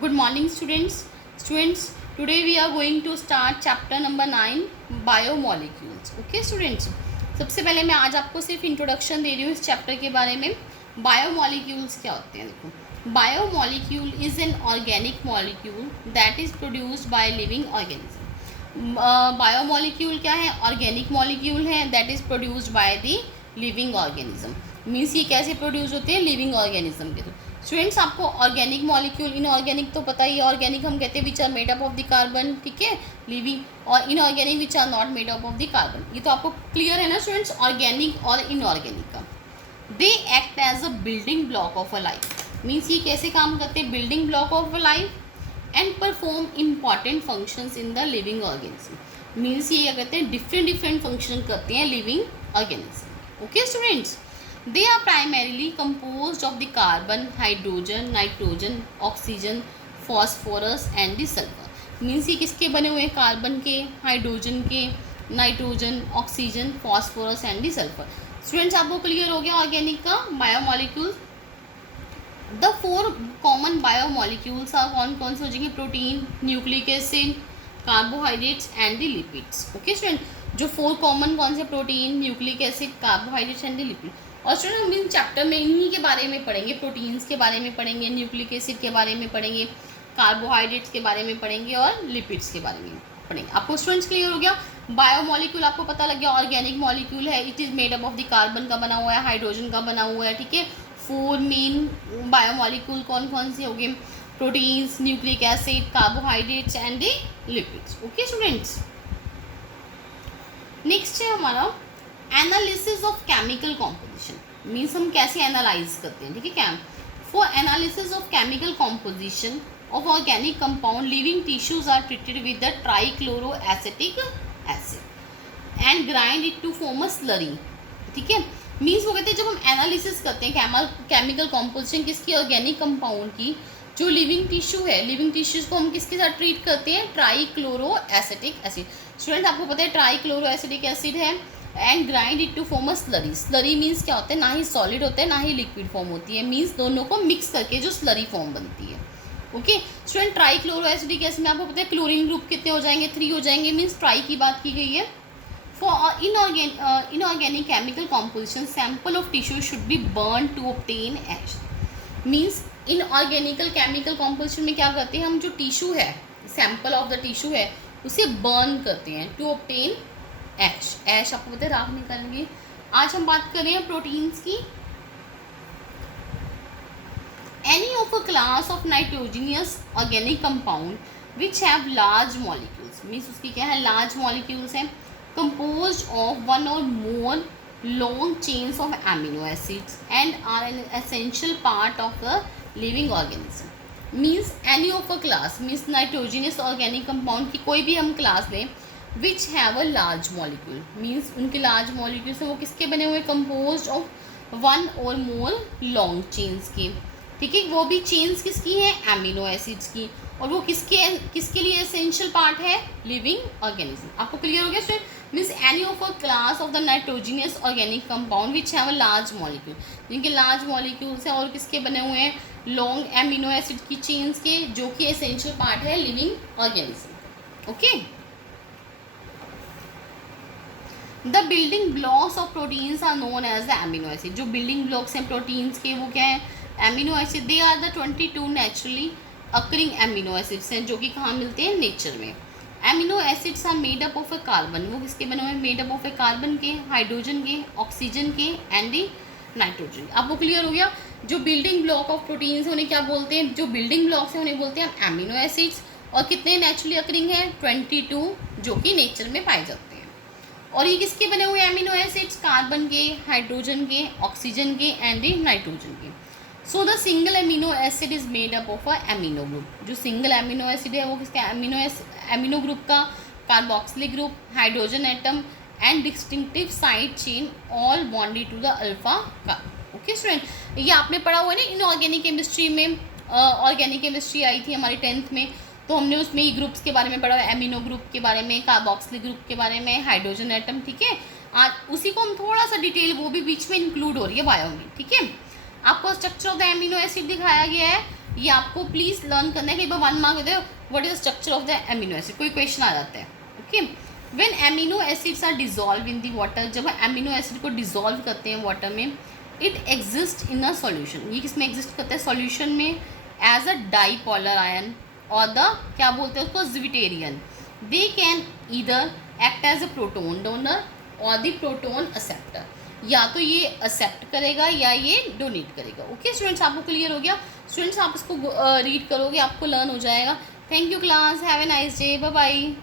Good morning, students. Today we are going to start chapter number 9, biomolecules. Okay, students. सबसे पहले मैं आज आपको सिर्फ इंट्रोडक्शन दे रही हूँ इस चैप्टर के बारे में. बायोमोलिक्यूल्स क्या होते हैं? देखो, biomolecule is an organic molecule that is produced by living organism. Biomolecule क्या है? ऑर्गेनिक मॉलिक्यूल है that is produced by the living organism. Means ये कैसे प्रोड्यूस होते हैं? लिविंग ऑर्गेनिज्म के थ्रू. स्टूडेंट्स, आपको ऑर्गेनिक मॉलिक्यूल, इनऑर्गेनिक तो पता ही है. ऑर्गेनिक हम कहते हैं which are made up of the carbon, ठीक है, लिविंग, और inorganic which are not made up of the carbon. ये तो आपको क्लियर है ना स्टूडेंट्स, ऑर्गेनिक और इनऑर्गेनिक का. They act as a building block of a life. Means ये कैसे काम करते हैं? Building block of a life and perform important functions in the living organism. Means ये क्या कहते हैं? डिफरेंट फंक्शन करते हैं living organism. Okay students, they are primarily composed of the carbon, hydrogen, nitrogen, oxygen, phosphorus and the sulfur. Means ये किसके बने हुए हैं? कार्बन के, हाइड्रोजन के, nitrogen, oxygen, phosphorus and the sulphur. Students, आपको क्लियर हो गया ऑर्गेनिक का biomolecule. The 4 common biomolecules are कौन कौन से हो जाएंगे? Protein, nucleic acid, carbohydrates and the lipids. Okay student, जो 4 कॉमन कौन से? Protein, nucleic acid, carbohydrates and the lipid. और स्टूडेंट, हम इन चैप्टर में इन्हीं के बारे में पढ़ेंगे. प्रोटीन्स के बारे में पढ़ेंगे, न्यूक्लिक एसिड के बारे में पढ़ेंगे, कार्बोहाइड्रेट्स के बारे में पढ़ेंगे और लिपिड्स के बारे में पढ़ेंगे. आपको स्टूडेंट्स क्लियर हो गया? बायोमोलिक्यूल आपको पता लग गया, ऑर्गेनिक मॉलिक्यूल है. It is made up of the carbon का बना हुआ है, हाइड्रोजन का बना हुआ है, ठीक है. 4 मेन बायोमोलिक्यूल कौन कौन से हो गए? Proteins, nucleic acid, carbohydrates and the lipids. Okay students, next है हमारा analysis of chemical composition. Means हम कैसे एनालाइज करते हैं, ठीक है. क्या? For analysis of chemical composition of organic compound living tissues are treated with the trichloroacetic acid and grind it to form a slurry. ठीक है. मीन्स वो कहते हैं जब हम एनालिसिस करते हैं केमिकल कॉम्पोजिशन किसकी? ऑर्गेनिक कंपाउंड की. जो लिविंग टिश्यू है, लिविंग टिश्यूज को हम किसके साथ ट्रीट करते हैं? Trichloroacetic acid. स्टूडेंट, आपको पता है ट्राइक्लोरोएसिटिक एसिड है and grind it to form a slurry. Slurry means क्या होता है? ना ही सॉलिड होता है ना ही लिक्विड फॉर्म होती है. मीन्स दोनों को मिक्स करके जो स्लरी फॉर्म बनती है. ओके स्टूडेंट, ट्राइक्लोरोएसिटिक एसिड में आपको पता है क्लोरीन ग्रुप कितने हो जाएंगे? 3 हो जाएंगे. मीन्स ट्राई की बात की गई है. For inorganic chemical composition sample of tissue should be burn to obtain ash. Means inorganical chemical composition में क्या करते हैं? हम जो टिश्यू है, सैम्पल ऑफ द टिश्यू है, उसे बर्न करते हैं टू ऑब्टेन ऐश. ऐश आपको पता है राख निकालेंगे. आज हम बात कर रहे हैं प्रोटीन्स की. Any of a class of nitrogenous organic compound which have large molecules. Means उसकी क्या है? लार्ज मॉलिक्यूल्स हैं, composed of 1 or more long chains of amino acids and are an essential part of the living organism. Means any of a class means nitrogenous organic compound की कोई भी हम class लें which have a large molecule. Means उनके large molecules हैं वो किसके बने हुए? Composed of 1 or more long chains की. ठीक है. वो भी चेन्स किसकी हैं? एमिनो एसिड्स की. और वो किसके लिए एसेंशियल पार्ट है? Living organism. आपको क्लियर हो गया student? Means any of a class of the nitrogenous organic compound which have a large molecule. जिनके लार्ज मॉलिक्यूल्स हैं और किसके बने हुए हैं? लॉन्ग एमिनो एसिड की चेन्स के, जो कि एसेंशियल पार्ट है living organism. Okay. The building blocks of proteins are known as the amino acid. जो बिल्डिंग ब्लॉक्स हैं प्रोटीन्स के वो क्या है? Amino acid. They are the 22 naturally occurring amino acids हैं जो कि कहाँ मिलते हैं? नेचर में. Amino acids are made up of a carbon. वो किसके बने हुए हैं? Made up of a carbon के, हाइड्रोजन के, ऑक्सीजन के एंड दी नाइट्रोजन. आपको क्लियर हो गया? जो बिल्डिंग ब्लॉक ऑफ प्रोटीन्स हैं उन्हें क्या बोलते हैं? जो बिल्डिंग ब्लॉक्स हैं उन्हें बोलते हैं एमिनो एसिड्स. और कितने नेचुरली अकरिंग हैं? 22, जो कि नेचर में पाए जाते हैं. और ये किसके बने हुए एमिनो एसिड्स? कार्बन के, हाइड्रोजन के, ऑक्सीजन के एंड नाइट्रोजन के. So the single amino acid is made up of a amino group. जो सिंगल एमिनो एसिड है वो किसका? एमिनो ग्रुप का. Carboxylic group, hydrogen atom and distinctive side chain all bonded to the alpha carbon. Okay student, ये आपने पढ़ा हुआ है ना इनऑर्गेनिक केमिस्ट्री में. ऑर्गेनिक केमिस्ट्री आई थी हमारी 10th में, तो हमने उसमें ई ग्रुप्स के बारे में पढ़ा, एमिनो ग्रुप के बारे में, कार्बोक्सिलिक ग्रुप के बारे में, हाइड्रोजन एटम. ठीक है. आज उसी को हम थोड़ा सा डिटेल, वो भी बीच में इंक्लूड हो रही है बायो में. ठीक है. आपको structure of the amino acid दिखाया गया है. ये आपको प्लीज़ लर्न करना है। कई बार 1 मार्क होता है what is the structure of the amino acid, कोई क्वेश्चन आ जाता है। Okay, when amino acids are dissolve in the water, जब एमिनो एसिड को डिजॉल्व करते हैं वाटर में, it exist in a solution, ये किस में एग्जिस्ट करता है, सॉल्यूशन में, as a dipolar ion or the क्या बोलते हैं उसको, zwitterion. They can either act as a proton donor or the proton acceptor, या तो ये एक्सेप्ट करेगा या ये डोनेट करेगा। ओके स्टूडेंट्स, आपको क्लियर हो गया? स्टूडेंट्स आप इसको रीड करोगे, आपको लर्न हो जाएगा। Thank you class, have a nice day, bye bye.